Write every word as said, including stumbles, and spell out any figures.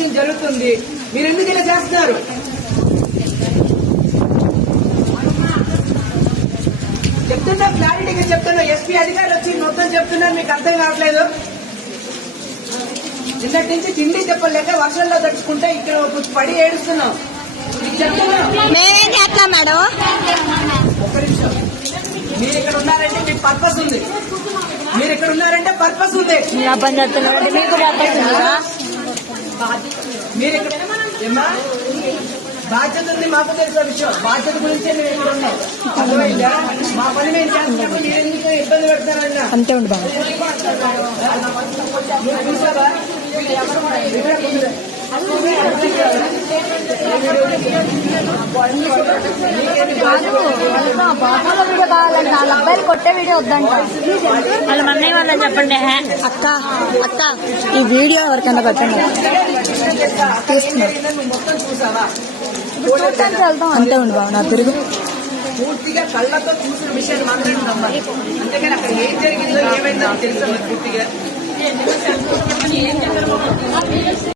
Investigation జరుగుతుంది. మీరు ఎందుకు ఇలా చేస్తున్నారు? చెప్తున్నా, క్లారిటీగా చెప్తున్నా. ఎస్పీ అధికారులు వచ్చి మొత్తం చెప్తున్నారు, మీకు అర్థం కావట్లేదు. నిన్నటి నుంచి తిండి చెప్పలేక వర్షంలో తడుచుకుంటే ఇక్కడ పడి ఏడుస్తున్నాం. మేమేం చేస్తాం మేడం? ఒక్క నిమిషం. మీరు ఇక్కడ ఉన్నారంటే మీకు పర్పస్ ఉంది. మీరు ఇక్కడ ఉన్నారంటే పర్పస్ ఉంది. మీరు ఇక్కడ ఏమా బాధ్యత ఉంది, మాకు తెలిసిన విషయం. బాధ్యత గురించే మేము ఇక్కడ ఉన్నాం. అర్థమైందా? మా పని మేము చేస్తున్నప్పుడు మీరు ఎందుకు ఇబ్బంది పెడతారన్నా? అంతే ఉండి బాబు. చూసావా? వాళ్ళ అబ్బాయిలు కొట్టే వీడియో వద్దంట. వాళ్ళ మన్నయ్య వాళ్ళని చెప్పండి. అక్క అక్క ఈ వీడియో ఎవరికైనా పెట్టండి. మొత్తం చూసావా? వెళ్తాం. అంతే ఉండి బాబు. నా తిరుగు పూర్తిగా కళ్ళతో చూసిన విషయాన్ని మాత్రమే నమ్మాలి. అంతేగాని అక్కడ ఏం జరిగిందో ఏమైందో తెలుసా పూర్తిగా.